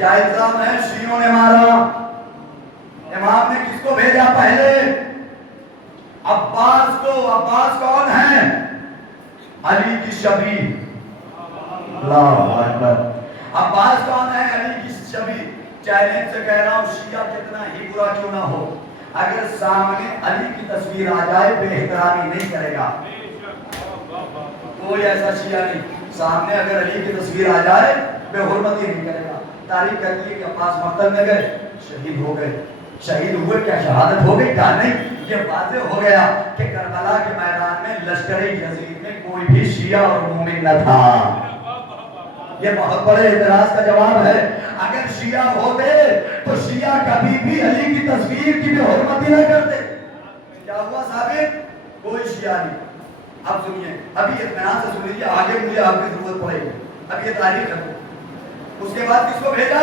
کیا الزام ہے شیعوں نے مارا؟ امام نے کس کو بھیجا پہلے؟ عباس کو۔ عباس کون ہے؟ علی کی شبیہ۔ اللہ اکبر۔ عباس کون ہے؟ علی کی شبیہ۔ چیلنج سے کہہ رہا ہوں، شیعہ کتنا ہی برا کیوں نہ ہو، اگر سامنے علی کی تصویر آ جائے بے احترامی نہیں کرے گا۔ کوئی ایسا شیعہ نہیں، سامنے اگر علی کی تصویر آ جائے بے حرمتی نہیں کرے گا۔ تاریخ کہتی ہے کہ عباس مقتل میں گئے، شہید ہو گئے۔ شہید ہوئے کیا شہادت ہو گئی؟ کیا نہیں؟ یہ واضح ہو گیا کہ کربلا کے میدان میں لشکر یزید میں کوئی بھی شیعہ اور مومن نہ تھا۔ یہ بہت بڑے اعتراض کا جواب ہے۔ اگر شیعہ ہوتے تو شیعہ کبھی بھی علی کی تصویر کی بے حرمتی نہ کرتے۔ کیا ہوا ثابت؟ کوئی شیعہ نہیں۔ اب سنیے، ابھی اطمینان سے سن لیجیے، آگے مجھے آپ کی ضرورت پڑے گی۔ اب یہ تاریخ ہے۔ اس کے بعد کس کو بھیجا؟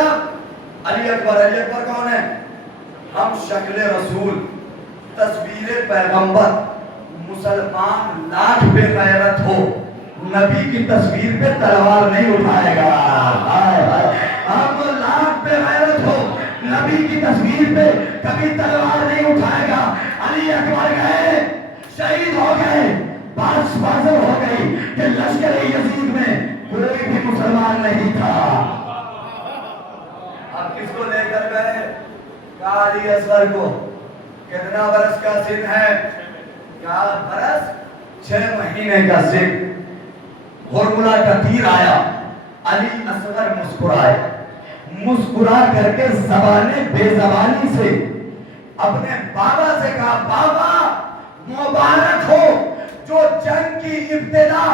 علی اکبر۔ علی اکبر کون ہے؟ ہم شکل رسول، تصویر پیغمبر، مسلمان لاکھ بے غیرت ہو، نبی کی تصویر پہ تلوار نہیں اٹھائے گا۔ ہم لاکھ بے غیرت ہو، نبی کی تصویر پہ کبھی تلوار نہیں اٹھائے گا۔ علی اکبر گئے، شہید ہو گئے، بات واضح ہو گئی کہ لشکر یزید میں کوئی بھی مسلمان نہیں تھا۔ اب کس کو لے کر گئے؟ علی اصغر کو۔ کتنا برس کا سن ہے؟ کیا برس؟ 6 مہینے کا سن۔ ہرملہ کا تیر آیا، علی اصغر مسکرائے، مسکرا کر کے زبانے بے زبانی سے اپنے بابا سے کہا، بابا مبارک ہو، جو جنگ کی ابتدا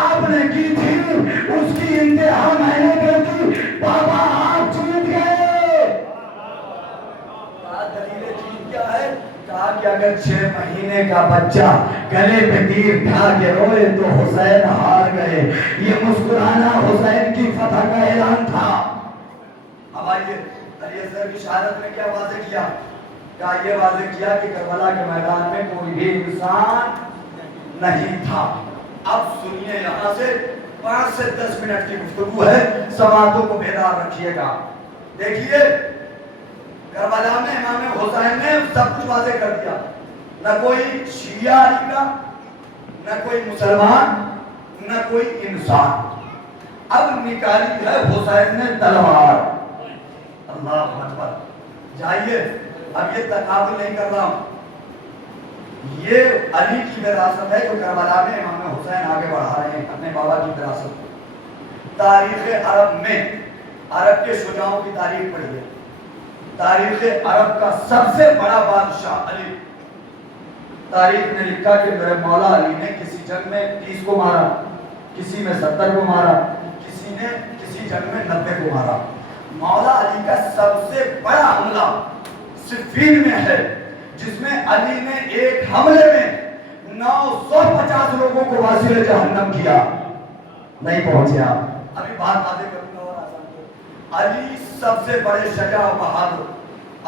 آپ نے کی تھی اس کی انتہا میں نے کر دی، بابا آپ جیت گئے۔ دلیل جیت کیا ہے؟ کہا کہ اگر 6 مہینے کا بچہ گلے پہ تیر اٹھا کے روئے تو حسین ہار گئے۔ یہ مسکرانا حسین کی فتح کا اعلان تھا۔ اب آئیے، علی اصغر کی شہادت میں کیا واضح کیا؟ کہا یہ واضح کیا کہ کربلا کے میدان میں کوئی بھی انسان نہیں تھا۔ اب سنیے، یہاں سے 5 سے 10 منٹ کی گفتگو ہے، سماعتوں کو بیدار رکھیے گا۔ دیکھیے، کربلا میں امام حسین نے سب کچھ واضح کر دیا، نہ کوئی شیعہ علی کا، نہ کوئی مسلمان، نہ کوئی انسان۔ اب نکالی ہے حسین نے تلوار۔ اللہ اکبر۔ جائیے، اب یہ تقابل نہیں کر رہا ہوں، یہ علی کی وراثت ہے جو کربلا میں امام حسین آگے بڑھا رہے ہیں، اپنے بابا کی وراثت۔ تاریخ عرب میں عرب کے شجاعوں کی تاریخ پڑھیے۔ تاریخ عرب کا سب سے بڑا بادشاہ علی، تاریخ نے لکھا کہ میرے مولا علی نے کسی جنگ میں 30 کو مارا، کسی میں 70 کو مارا، کسی نے کسی جنگ میں 90 کو مارا۔ مولا علی کا سب سے بڑا حملہ صفین میں ہے، جس میں علی نے ایک حملے میں 950 لوگوں کو واسل جہنم کیا۔ نہیں پہنچے آپ، ابھی بات واضح کروں گا اور آسان کو۔ علی سب سے بڑے شجاع و بہادر،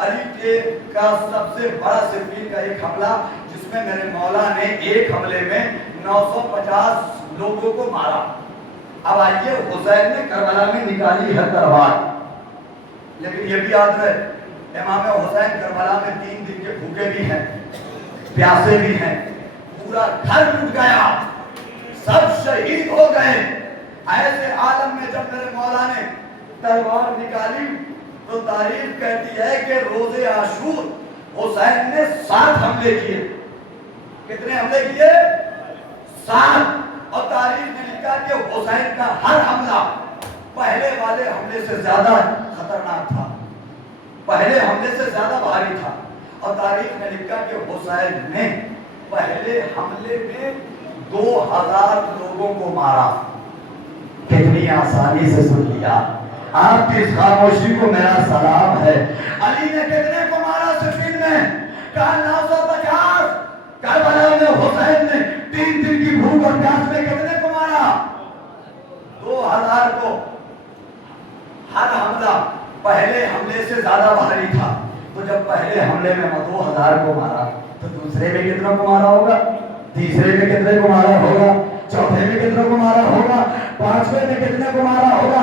علی کا سب سے بڑا صفین کا ایک حملہ جس میں میرے مولا نے ایک حملے میں 950 لوگوں کو مارا۔ اب آئیے، حسین نے کربلا میں نکالی ہے تلوار، لیکن یہ بھی یاد رہے امام حسین کربلا میں 3 دن کے بھوکے بھی ہیں، پیاسے بھی ہیں، پورا گھر لٹ گیا، سب شہید ہو گئے۔ ایسے عالم میں جب میرے مولا نے تلوار نکالی تو تاریخ کہتی ہے کہ روز عاشور حسین نے 7 حملے کیے۔ کتنے حملے کیے؟ 7۔ اور تاریخ نے لکھا کہ حسین کا ہر حملہ پہلے والے حملے سے زیادہ خطرناک تھا، پہلے حملے سے زیادہ بھاری تھا۔ اور تاریخ نے لکھا کہ حسین نے پہلے حملے میں 2000 لوگوں کو مارا۔ کتنی آسانی سے سن لیا۔ آپ کی اس خاموشی کو میرا سلام ہے۔ علی نے کتنے کو مارا صفین میں؟ کہا 950۔ کربلا میں حسین نے 3 دن کی بھوک اور پیاس میں کتنے کو مارا؟ 2000 کو۔ ہر حملہ پہلے حملے سے زیادہ بھاری تھا، تو جب پہلے حملے میں 2000 کو مارا تو دوسرے میں کتنے کو مارا ہوگا؟ تیسرے میں کتنے کو مارا ہوگا؟ چوتھے میں کتنے کو مارا ہوگا؟ 5ویں میں کتنے کو مارا ہوگا؟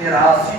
83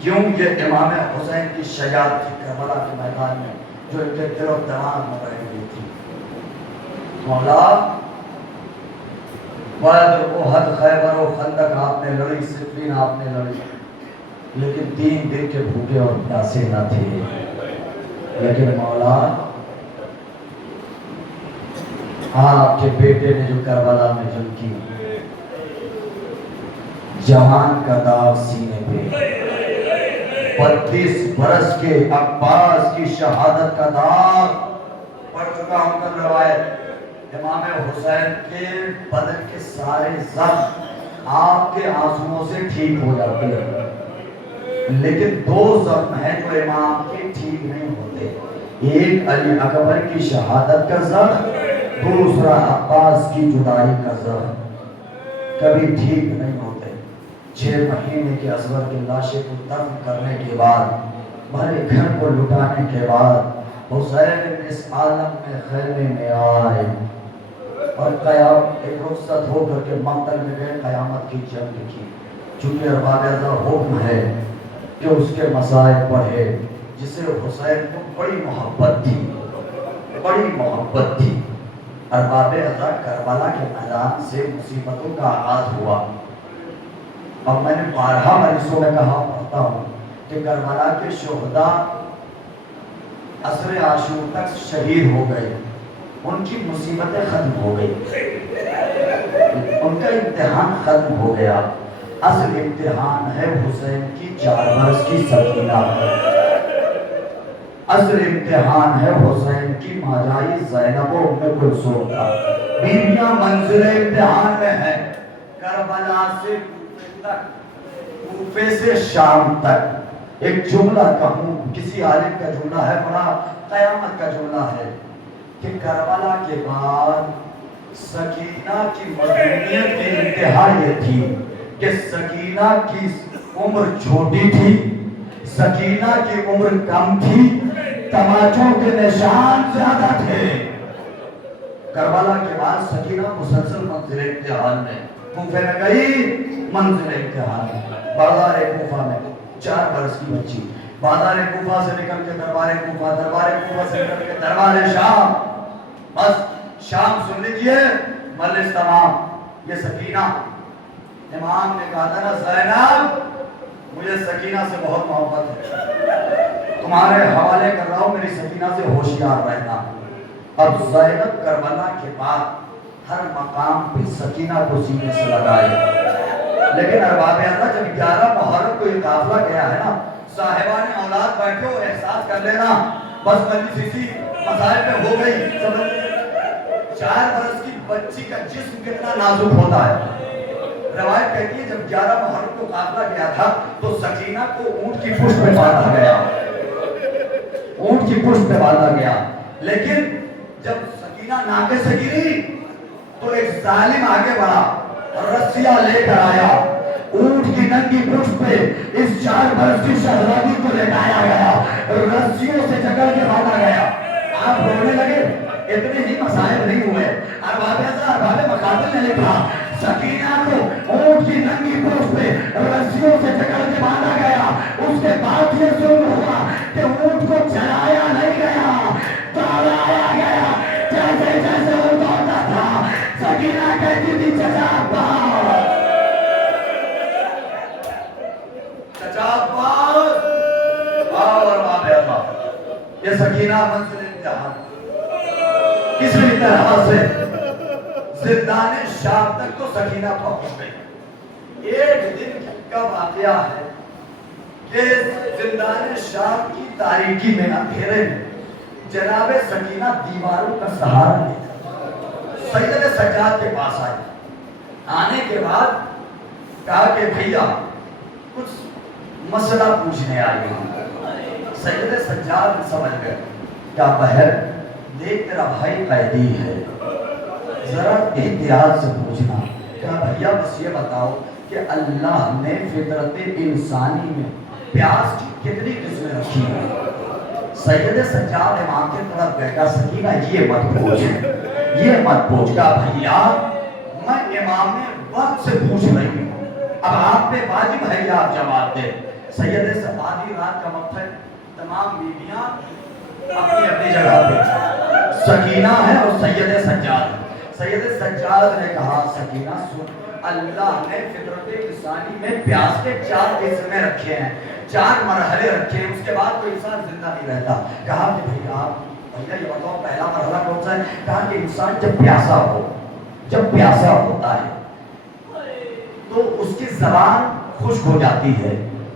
کیوں یہ امام حسین کی شجاعت تھی کربلا کے میدان میں جو ان کے دل و دماغ میں بیٹھ گئی تھی. مولا بدر احد خیبر و خندق آپ نے لڑی, صفین آپ نے لڑی, لیکن 3 دن کے بھوکے اور پیاسے نہ تھے. لیکن مولا آپ کے بیٹے نے جو کربلا میں جنگ کی, جوان کا داغ سینے پہ, 32 برس کے عباس کی شہادت کا داغ پڑ چکا. ہم کل روایت امام حسین کے بدن کے سارے زخم آپ کے آنسوؤں سے ٹھیک ہو جاتے ہیں, لیکن 2 زخم ہیں جو امام کے ٹھیک نہیں ہوتے. ایک علی اکبر کی شہادت کا زخم, دوسرا عباس کی جدائی کا زخم. کبھی ٹھیک نہیں ہوتے. 6 مہینے کے اصغر کی لاشیں کو دفن کرنے کے بعد, بھرے گھر کو لٹانے کے بعد, حسین اس عالم میں خیمے میں آئے اور قیامت ایک رخصت ہو کر کے مقتل میں گئے, قیامت کی جنگ کی. چونکہ ارباب اعضاء حکم ہے کہ اس کے مصائب پڑھے, جسے حسین کو بڑی محبت تھی, بڑی محبت تھی. ارباب اعضاء کربلا کے میدان سے مصیبتوں کا آغاز ہوا. اور میں نے بارہا مجلسوں میں کہا پڑھتا ہوں کہ کربلا کے شہداء عصر عاشور تک شہید ہو گئے, ان کی مصیبتیں ختم ہو گئی, ان کا امتحان ختم ہو گیا. اصل امتحان ہے حسین کی 4 برس کی سکینہ, اصل امتحان ہے حسین کی ماجائی زینب و ام کلثوم کا. بیویاں منزل امتحان میں ہیں. کربلا سے کوفے تک, کوفے سے شام تک. ایک جملہ کہوں, کسی عالم کا جملہ ہے, بڑا قیامت کا جملہ ہے کہ کربلا کے بعد سکینہ کی مظلومیت کی انتہا یہ تھی کہ سکینہ کی عمر چھوٹی تھی, سکینہ کی عمر کم تھی, تماچوں کے نشان زیادہ تھے. کربلا کے بعد سکینہ مسلسل منزل امتحان میں, کوفے میں گئی منزل امتحان میں, بازار کوفہ میں 4 برس کی بچی, بازار کوفہ سے نکل کے دربار کوفہ, دربار کوفہ سے نکل کے دربار شام. بس شام سن لیجئے, مجلس تمام. یہ سکینہ, امام نے کہا تھا نا زینب مجھے سکینہ سے بہت محبت ہے, تمہارے حوالے کر رہا ہوں, میری سکینہ سے ہوشیار رہنا. اب زینب کربلا کے بعد ہر مقام پہ سکینہ کو سینے سے لگائے. لیکن ارباب اعضاء جب 11 محرم کو یہ قافلہ گیا ہے نا, صاحبان اولاد بیٹھے ہو احساس کر لینا, بس مجلس اسی مسائل پہ ہو گئی. 4 برس کی بچی کا جسم کتنا نازک ہوتا ہے. روایت کہتی ہے جب 11 محرم کو قافلہ گیا تھا تو سکینہ کو اونٹ کی پشت پہ باندھا گیا, اونٹ کی پشت پہ باندھا گیا. لیکن جب سکینہ ناکے سے گری تو ایک ظالم آگے بڑھا اور رسیاں لے کر آیا, اونٹ کی ننگی پشت پہ اس 4 برس کی شہزادی کو لٹایا گیا, رسیوں سے جکڑ کے باندھا گیا. آپ رونے لگے, اتنے ہی مسائل نہیں ہوئے. ارباب اعضاء, ارباب مقاتل نے لکھا سکینہ کو اونٹ کی ننگی پشت پہ رسیوں سے جکڑ کے باندھا گیا. اس کے بعد یہ ظلم ہوا کہ اونٹ کو چلایا نہیں گیا, دوڑایا گیا. جیسے جیسے وہ دوڑتا تھا سکینہ کہتی تھی چچا عباس, چچا عباس. اور ارباب اعضاء, یہ سکینہ منزل امتحان کسی طرح سے زندان شام تک تو سکینہ پہنچ گئی. ایک دن کا واقعہ ہے کہ زندان شام کی تاریکی میں اندھیرے میں جناب سکینہ دیواروں کا سہارا لیتا, سید سجاد کے پاس آئی. آنے کے بعد کہا کہ بھیا کچھ مسئلہ پوچھنے آئی ہوں. سید سجاد سمجھ گئے, کیا بہر دیکھ تیرا بھائی قیدی ہے, ذرا احتیاط سے پوچھنا. کیا بھیا بس یہ بتاؤ کہ اللہ نے فطرت انسانی میں پیاس کی کتنی قسمیں رکھی ہیں؟ سید سجاد امام کے طرف بیٹھا, سکینہ یہ مت پوچھ, یہ مت پوچھ. کہا بھیا میں امام وقت سے پوچھ رہی ہوں, اب آپ پہ واجب ہے کہ آپ جواب دیں. سید آدھی رات کا وقت ہے، تمام بیویاں اپنی اپنی جگہ پہ، سکینہ ہے اور سید سجاد۔ سید سجاد نے کہا سکینہ سن، اللہ نے فطرت انسانی میں پیاس کے 4 قسمیں رکھے ہیں، 4 مرحلے رکھے ہیں، اس کے بعد کوئی انسان زندہ نہیں رہتا۔ کہا کہ بھئی آپ بھیا یہ بتاؤ پہلا مرحلہ کون سا ہے؟ کہا کہ انسان جب پیاسا ہو، جب پیاسا ہوتا ہے تو اس کی زبان خشک ہو جاتی ہے،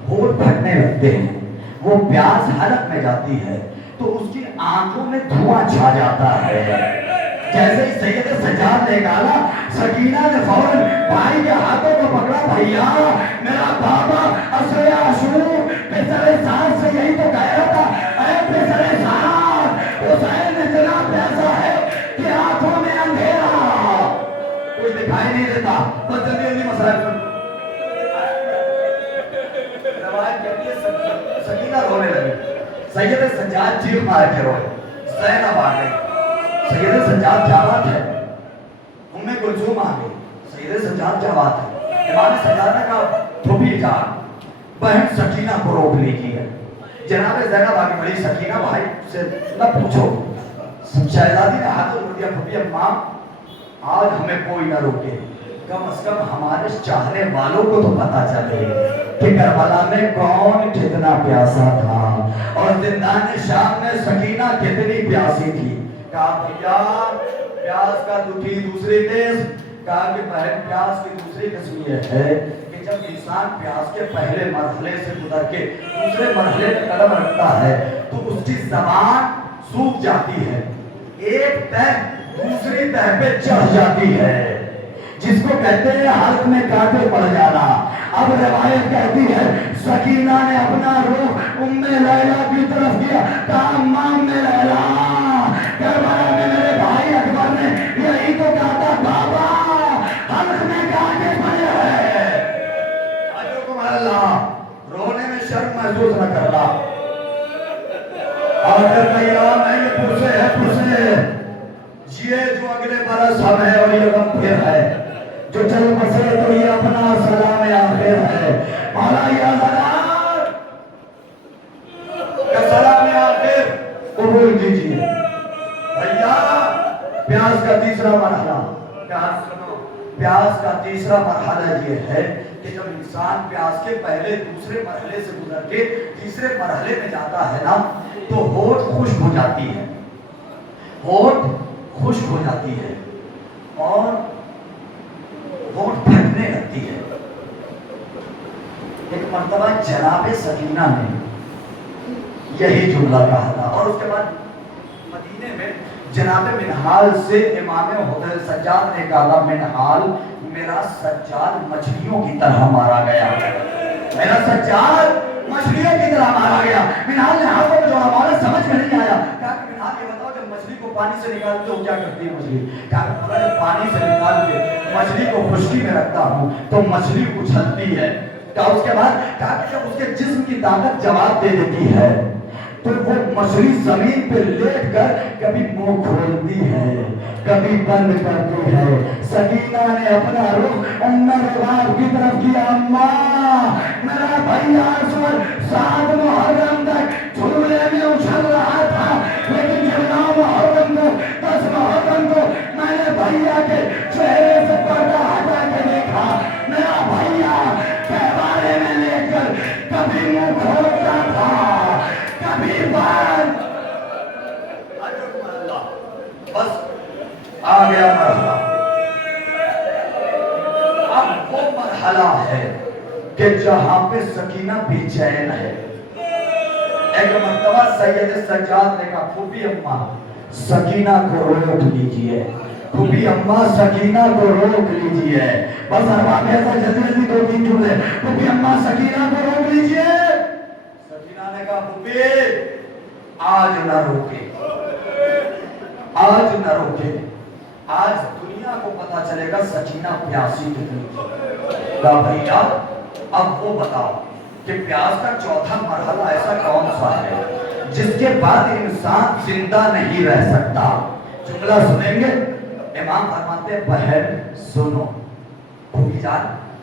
ہونٹ پھٹنے لگتے ہیں، وہ پیاس حلق میں جاتی ہے تو اس کی آنکھوں میں دھواں چھا جاتا ہے۔ جیسے ہی سید سجاد نے کہا، سکینہ نے فوراً بھائی کے ہاتھوں کو پکڑا، بھیا میرا بابا اصل عاشور پسر سار سے یہی تو کہہ رہا تھا، اے پسر سار حسین اتنا پیاسا ہے کہ آنکھوں میں اندھیرا، کچھ دکھائی نہیں دیتا۔ بس جلدی جلدی مسئلہ سن، روایت کہتی ہے سکینہ رونے لگی، سید سجاد چیخ مار کے روئے، زینب آ گئی، سید سجاد جواد ہے، ام کلثوم آ گئی، سید سجاد جواد ہے۔ امام سجاد نے کہا پھوپھی جان بہن سکینہ کو روک لیجیے۔ جناب زینب آ کے بڑی سکینہ بھائی سے نہ پوچھو، شہزادی نے ہاتھ جوڑ دیا، پھوپھی اماں آج ہمیں کوئی نہ روکے، کم از کم ہمارے چاہنے والوں کو تو پتا چلے کہ کربلا میں کون کتنا پیاسا تھا اور زندان شام میں سکینہ کتنی پیاسی تھی۔ کہا بھیا پیاس کا دوسری قسم، کہا کہ بہن پیاس کی دوسری قسم یہ ہے کہ جب انسان پیاس کے پہلے مرحلے سے گزر کے دوسرے مرحلے میں قدم رکھتا ہے تو اس کی زبان سوکھ جاتی ہے، ایک تہ دوسری تہ پہ چڑھ جاتی ہے، جس کو کہتے ہیں حلق میں کانٹے پڑ جانا۔ اب روایت کہتی ہے سکینہ نے اپنا روح ام لیلہ کی طرف کیا، کہا اماں ام لیلہ کربلا میں میرے بھائی اکبر نے یہی تو کہا تھا، بابا حلق میں کانٹے پڑے ہیں۔ اجرکم اللہ، رونے میں شرم محسوس نہ کرنا، اور پھر بھیا میں یہ پرسے ہے پرسے، یہ جو اگلے برس ہم ہے اور یہ غم پھر ہے، جو چل بسے تو یہ اپنا سلام آخر ہے، مولا یا سلام کا سلام آخر قبول کیجیے۔ بھیا پیاس کا تیسرا مرحلہ، پیاس سنو، پیاس کا تیسرا مرحلہ یہ ہے کہ جب انسان پیاس کے پہلے دوسرے مرحلے سے گزر کے تیسرے مرحلے میں جاتا ہے نا تو ہونٹ خشک ہو جاتی ہے، ہونٹ خشک ہو جاتی ہے اور ہونٹ پھٹنے لگتی ہے۔ ایک مرتبہ جناب سکینہ نے یہی جملہ کہا تھا، اور اس کے بعد مدینے میں جناب منحال سے امام حسین سجاد نے کہا، منحال میرا سجاد مچھلیوں کی طرح مارا گیا، میرا سجاد مچھلیوں کی طرح مارا گیا۔ منحال نے ہاتھوں میں جوڑا مارا، سمجھ میں نہیں آیا، کہا کہ منحال یہ بتاؤ جب مچھلی کو پانی سے نکالتے ہو کیا کرتی ہے مچھلی؟ کہا کہ جب پانی سے نکال کے مچھلی کو خشکی میں رکھتا ہوں تو مچھلی اچھلتی ہے۔ کہا اس کے بعد کہا کہ جب اس کے جسم کی طاقت جواب دے دیتی ہے تو وہ مچھلی زمین پہ لیٹ کر کبھی منہ کھولتی ہے کبھی بند کرتی ہے۔ سکینہ نے اپنا رخ ام رباب کی طرف کیا، اماں میرا بھیا اسود 7 محرم تک جھولے میں اچھل رہا تھا، لیکن جب 9 محرم کو 10 محرم کو میں نے بھیا کے چہرے سے پردہ ہٹا کے دیکھا، میرا بھیا کہوارے میں لے کر کبھی منہ کھولتا تھا کبھی بند۔ بس آ گیا مرحلہ، اب وہ مرحلہ ہے کہ جہاں پہ سکینہ بے چین ہے۔ ایک مرتبہ سید سجاد نے کہا پھوپھی اماں سکینہ کو روک لیجئے، پھوپھی اماں سکینہ کو روک لیجئے، بس ارباب ایسا جلدی جلدی 2-3 جملے، پھوپھی اماں سکینہ کو روک لیجئے۔ سکینہ نے کہا پھوپھی آج نہ روکے، آج نہ روکے، آج دنیا کو پتا چلے گا سکینہ پیاسی کتنی تھی۔ کہا بھیا اب وہ بتاؤ کہ پیاس کا چوتھا مرحلہ ایسا کون سا ہے جس کے بعد انسان زندہ نہیں رہ سکتا؟ جملہ سنیں گے، امام فرماتے ہیں بہن سنو، پھوپھی جان